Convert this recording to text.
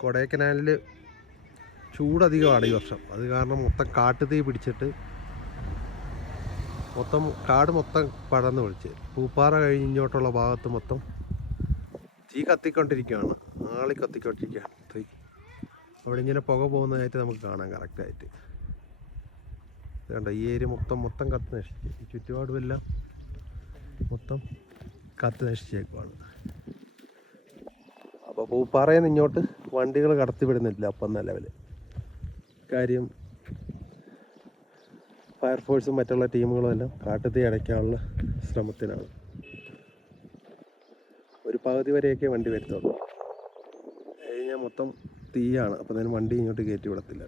കൊടൈക്കനാലിൽ ചൂടധികമാണ് ഈ വർഷം. അത് കാരണം മൊത്തം കാട്ടുതീ പിടിച്ചിട്ട് കാട് മൊത്തം പടർന്ന് വിളിച്ച്. പൂപ്പാറ കഴിഞ്ഞിങ്ങോട്ടുള്ള ഭാഗത്ത് മൊത്തം തീ കത്തിക്കൊണ്ടിരിക്കുകയാണ്, കത്തിക്കൊണ്ടിരിക്കുകയാണ് തീ. അവിടെ ഇങ്ങനെ പുക പോകുന്നതായിട്ട് നമുക്ക് കാണാം കറക്റ്റായിട്ട്. കണ്ട ഈ ഏരിയ മൊത്തം കത്ത് നശിച്ചു. ഈ ചുറ്റുപാടുമെല്ലാം മൊത്തം കത്ത് നശിച്ചേക്കുവാണ്. അപ്പോൾ പൂപ്പാറയിൽ നിന്ന് ഇങ്ങോട്ട് വണ്ടികൾ കടത്തിവിടുന്നില്ല അപ്പം നിലവിൽ. കാര്യം ഫയർഫോഴ്സും മറ്റുള്ള ടീമുകളും എല്ലാം കാട്ടുതീ അടയ്ക്കാനുള്ള ശ്രമത്തിനാണ്. ഒരു പകുതി വരെയൊക്കെ വണ്ടി വരുത്തുള്ളൂ. കഴിഞ്ഞാൽ മൊത്തം തീയാണ്. അപ്പം തന്നെ വണ്ടി ഇങ്ങോട്ട് കയറ്റി വിടത്തില്ല.